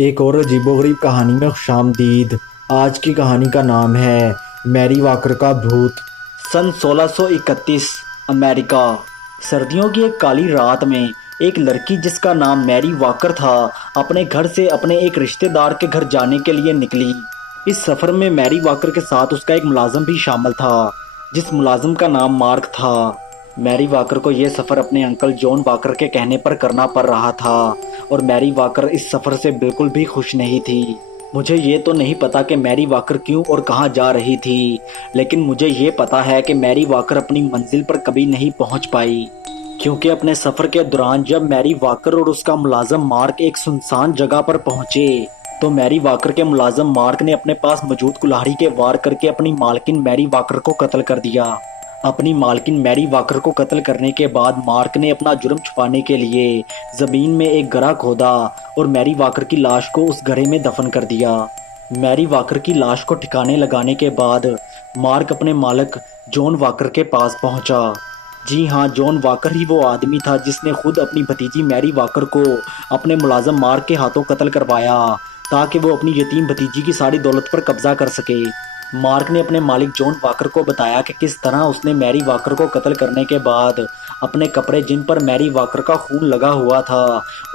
एक और अजीबोगरीब कहानी में खुशामदीद। आज की कहानी का नाम है मैरी वॉकर का भूत। सन 1631 अमेरिका। सर्दियों की एक काली रात में एक लड़की जिसका नाम मैरी वॉकर था अपने घर से अपने एक रिश्तेदार के घर जाने के लिए निकली। इस सफ़र में मैरी वॉकर के साथ उसका एक मुलाजिम भी शामिल था जिस मुलाजिम का नाम मार्क था। मैरी वॉकर को यह सफ़र अपने अंकल जॉन वॉकर के कहने पर करना पड़ रहा था और मैरी वॉकर इस सफ़र से बिल्कुल भी खुश नहीं थी। मुझे ये तो नहीं पता कि मैरी वॉकर क्यों और कहाँ जा रही थी, लेकिन मुझे ये पता है कि मैरी वॉकर अपनी मंजिल पर कभी नहीं पहुँच पाई, क्योंकि अपने सफ़र के दौरान जब मैरी वॉकर और उसका मुलाजिम मार्क एक सुनसान जगह पर पहुँचे तो मैरी वॉकर के मुलाजिम मार्क ने अपने पास मौजूद कुल्हाड़ी के वार करके अपनी मालकिन मैरी वॉकर को कत्ल कर दिया। अपनी मालकिन मैरी वॉकर को कत्ल करने के बाद मार्क ने अपना जुर्म छुपाने के लिए ज़मीन में एक गड्ढा खोदा और मैरी वॉकर की लाश को उस गड्ढे में दफन कर दिया। मैरी वॉकर की लाश को ठिकाने लगाने के बाद मार्क अपने मालिक जॉन वॉकर के पास पहुंचा। जी हाँ, जॉन वॉकर ही वो आदमी था जिसने खुद अपनी भतीजी मैरी वॉकर को अपने मुलाजिम मार्क के हाथों कत्ल करवाया ताकि वो अपनी यतीम भतीजी की सारी दौलत पर कब्जा कर सके। मार्क ने अपने मालिक जॉन वॉकर को बताया कि किस तरह उसने मैरी वॉकर को कत्ल करने के बाद अपने कपड़े जिन पर मैरी वॉकर का खून लगा हुआ था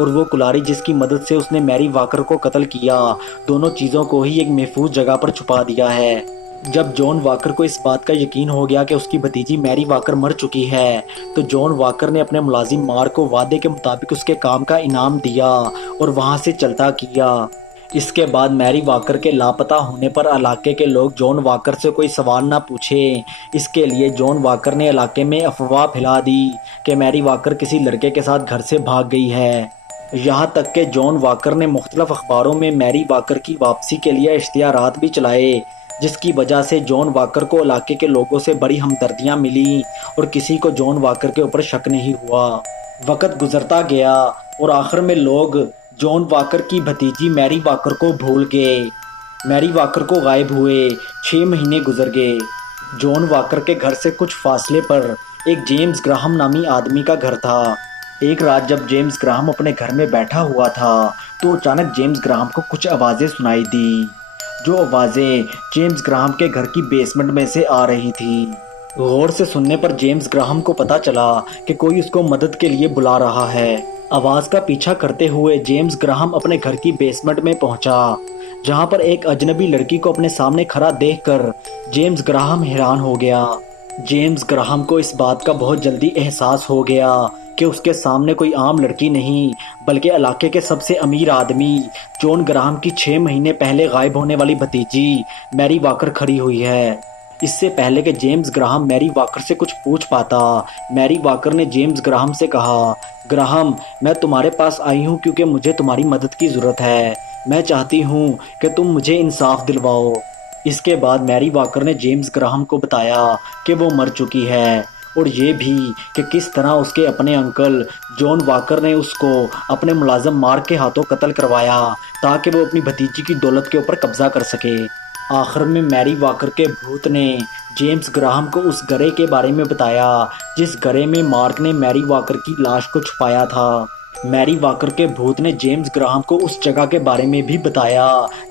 और वो कुल्हाड़ी जिसकी मदद से उसने मैरी वॉकर को कत्ल किया, दोनों चीज़ों को ही एक महफूज जगह पर छुपा दिया है। जब जॉन वॉकर को इस बात का यकीन हो गया कि उसकी भतीजी मैरी वॉकर मर चुकी है तो जॉन वॉकर ने अपने मुलाजिम मार्क को वादे के मुताबिक उसके काम का इनाम दिया और वहाँ से चलता किया। इसके बाद मैरी वॉकर के लापता होने पर इलाके के लोग जॉन वॉकर से कोई सवाल ना पूछे, इसके लिए जॉन वॉकर ने इलाके में अफवाह फैला दी कि मैरी वॉकर किसी लड़के के साथ घर से भाग गई है। यहाँ तक कि जॉन वॉकर ने मुख्तलिफ अखबारों में मैरी वॉकर की वापसी के लिए इश्तिहारात भी चलाए, जिसकी वजह से जॉन वॉकर को इलाके के लोगों से बड़ी हमदर्दियाँ मिली और किसी को जॉन वॉकर के ऊपर शक नहीं हुआ। वक्त गुजरता गया और आखिर में लोग जॉन वॉकर की भतीजी मैरी वॉकर को भूल गए। मैरी वॉकर को गायब हुए 6 महीने गुजर गए। जॉन वॉकर के घर से कुछ फासले पर एक जेम्स ग्राहम नामी आदमी का घर था। एक रात जब जेम्स ग्राहम अपने घर में बैठा हुआ था तो अचानक जेम्स ग्राहम को कुछ आवाज़ें सुनाई दी, जो आवाज़ें जेम्स ग्राहम के घर की बेसमेंट में से आ रही थी। गौर से सुनने पर जेम्स ग्राहम को पता चला कि कोई उसको मदद के लिए बुला रहा है। आवाज़ का पीछा करते हुए जेम्स ग्राहम अपने घर की बेसमेंट में पहुंचा, जहां पर एक अजनबी लड़की को अपने सामने खड़ा देखकर जेम्स ग्राहम हैरान हो गया। जेम्स ग्राहम को इस बात का बहुत जल्दी एहसास हो गया कि उसके सामने कोई आम लड़की नहीं बल्कि इलाके के सबसे अमीर आदमी जॉन ग्राहम की 6 महीने पहले गायब होने वाली भतीजी मैरी वॉकर खड़ी हुई है। इससे पहले कि जेम्स ग्राहम मैरी वॉकर से कुछ पूछ पाता, मैरी वॉकर ने जेम्स ग्राहम से कहा, ग्राहम, मैं तुम्हारे पास आई हूँ क्योंकि मुझे तुम्हारी मदद की ज़रूरत है। मैं चाहती हूँ कि तुम मुझे इंसाफ दिलवाओ। इसके बाद मैरी वॉकर ने जेम्स ग्राहम को बताया कि वो मर चुकी है और ये भी कि किस तरह उसके अपने अंकल जॉन वॉकर ने उसको अपने मुलाजिम मार्क के हाथों कत्ल करवाया ताकि वो अपनी भतीजी की दौलत के ऊपर कब्जा कर सके। आखिर में मैरी वॉकर के भूत ने जेम्स ग्राहम को उस गड्ढे के बारे में बताया जिस गड्ढे में मार्क ने मैरी वॉकर की लाश को छुपाया था। मैरी वॉकर के भूत ने जेम्स ग्राहम को उस जगह के बारे में भी बताया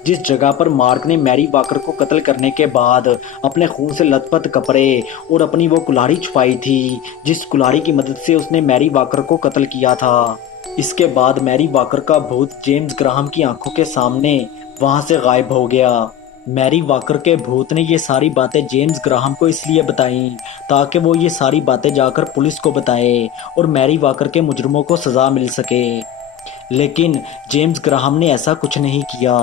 जिस जगह पर मार्क ने मैरी वॉकर को कत्ल करने के बाद अपने खून से लथपथ कपड़े और अपनी वो कुल्हाड़ी छुपाई थी, जिस कुल्हाड़ी की मदद से उसने मैरी वॉकर को कत्ल किया था। इसके बाद मैरी वॉकर का भूत जेम्स ग्राहम की आंखों के सामने वहाँ से गायब हो गया। मैरी वॉकर के भूत ने ये सारी बातें जेम्स ग्राहम को इसलिए बताईं ताकि वो ये सारी बातें जाकर पुलिस को बताए और मैरी वॉकर के मुजरिमों को सज़ा मिल सके। लेकिन जेम्स ग्राहम ने ऐसा कुछ नहीं किया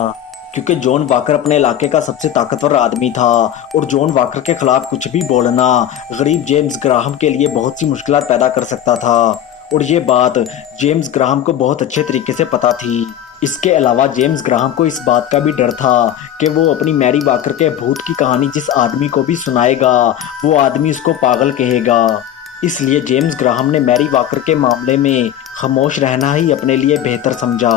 क्योंकि जॉन वॉकर अपने इलाके का सबसे ताकतवर आदमी था और जॉन वॉकर के खिलाफ कुछ भी बोलना गरीब जेम्स ग्राहम के लिए बहुत सी मुश्किलात पैदा कर सकता था और ये बात जेम्स ग्राहम को बहुत अच्छे तरीके से पता थी। इसके अलावा जेम्स ग्राहम को इस बात का भी डर था कि वो अपनी मैरी वॉकर के भूत की कहानी जिस आदमी को भी सुनाएगा वो आदमी उसको पागल कहेगा। इसलिए जेम्स ग्राहम ने मैरी वॉकर के मामले में खामोश रहना ही अपने लिए बेहतर समझा।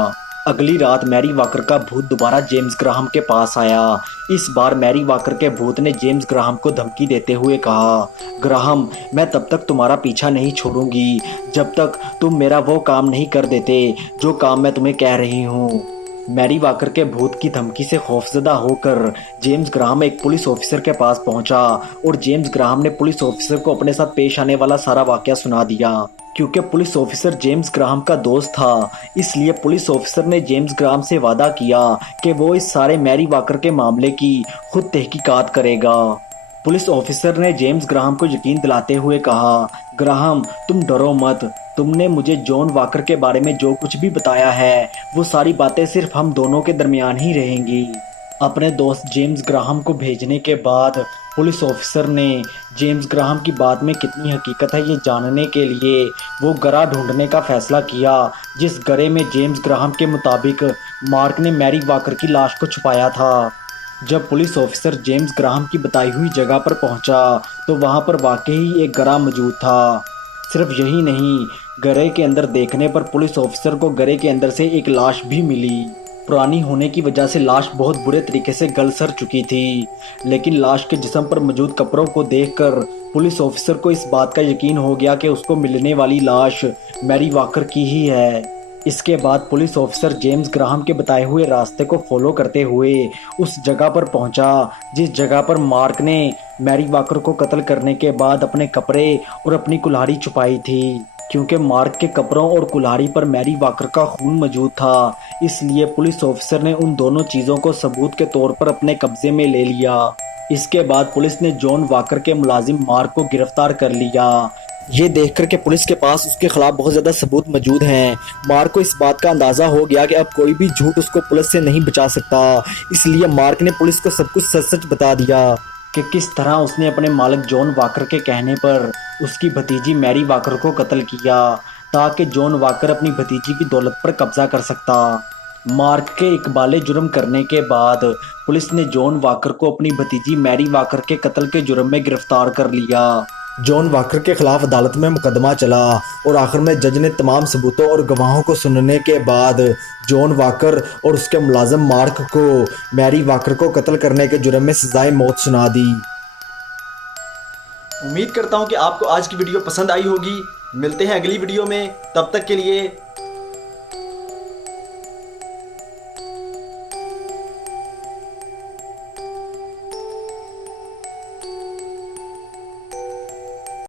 अगली रात मैरी वॉकर का भूत दोबारा जेम्स ग्राहम के पास आया। इस बार मैरी वॉकर के भूत ने जेम्स ग्राहम को धमकी देते हुए कहा, ग्राहम, मैं तब तक तुम्हारा पीछा नहीं छोड़ूंगी जब तक तुम मेरा वो काम नहीं कर देते जो काम मैं तुम्हें कह रही हूँ। मैरी वाकर के भूत की धमकी से खौफजदा होकर जेम्स ग्राहम एक पुलिस ऑफिसर के पास पहुंचा और जेम्स ग्राहम ने पुलिस ऑफिसर को अपने साथ पेश आने वाला सारा वाकया सुना दिया। क्योंकि पुलिस ऑफिसर जेम्स ग्राहम का दोस्त था, इसलिए पुलिस ऑफिसर ने जेम्स ग्राहम से वादा किया कि वो इस सारे मैरी वाकर के मामले की खुद तहकीकात करेगा। पुलिस ऑफिसर ने जेम्स ग्राहम को यकीन दिलाते हुए कहा, ग्राहम तुम डरो मत, तुमने मुझे जॉन वाकर के बारे में जो कुछ भी बताया है वो सारी बातें सिर्फ हम दोनों के दरमियान ही रहेंगी। अपने दोस्त जेम्स ग्राहम को भेजने के बाद पुलिस ऑफिसर ने जेम्स ग्राहम की बात में कितनी हकीकत है ये जानने के लिए वो गरा ढूंढने का फैसला किया, जिस गरे में जेम्स ग्राहम के मुताबिक मार्क ने मैरी वाकर की लाश को छुपाया था। जब पुलिस ऑफिसर जेम्स ग्राहम की बताई हुई जगह पर पहुंचा तो वहां पर वाकई एक गरा मौजूद था। सिर्फ यही नहीं, गरे के अंदर देखने पर पुलिस ऑफिसर को गरे के अंदर से एक लाश भी मिली। पुरानी होने की वजह से लाश बहुत बुरे तरीके से गल सड़ चुकी थी, लेकिन लाश के जिस्म पर मौजूद कपड़ों को देखकर पुलिस ऑफिसर को इस बात का यकीन हो गया कि उसको मिलने वाली लाश मैरी वाकर की ही है। इसके बाद पुलिस ऑफिसर जेम्स ग्राहम के बताए हुए रास्ते को फॉलो करते हुए उस जगह पर पहुंचा जिस जगह पर मार्क ने मैरी वाकर को कत्ल करने के बाद अपने कपड़े और अपनी कुल्हाड़ी छुपाई थी। क्योंकि मार्क के कपड़ों और कुल्हाड़ी पर मैरी वाकर का खून मौजूद था, इसलिए पुलिस ऑफिसर ने उन दोनों चीज़ों को सबूत के तौर पर अपने कब्जे में ले लिया। इसके बाद पुलिस ने जॉन वाकर के मुलाजिम मार्क को गिरफ्तार कर लिया। ये देखकर कि पुलिस के पास उसके खिलाफ बहुत ज़्यादा सबूत मौजूद हैं, मार्क को इस बात का अंदाज़ा हो गया कि अब कोई भी झूठ उसको पुलिस से नहीं बचा सकता। इसलिए मार्क ने पुलिस को सब कुछ सच सच बता दिया कि किस तरह उसने अपने मालिक जॉन वाकर के कहने पर उसकी भतीजी मैरी वाकर को कत्ल किया ताकि जॉन वाकर अपनी भतीजी की दौलत पर कब्जा कर सकता। मार्क के इकबाले जुर्म करने के बाद पुलिस ने जॉन वाकर को अपनी भतीजी मैरी वाकर के कत्ल के जुर्म में गिरफ्तार कर लिया। जॉन वाकर के खिलाफ अदालत में मुकदमा चला और आखिर में जज ने तमाम सबूतों और गवाहों को सुनने के बाद जॉन वाकर और उसके मुलाजिम मार्क को मैरी वाकर को कत्ल करने के जुर्म में सजाए मौत सुना दी। उम्मीद करता हूँ कि आपको आज की वीडियो पसंद आई होगी। मिलते हैं अगली वीडियो में, तब तक के लिए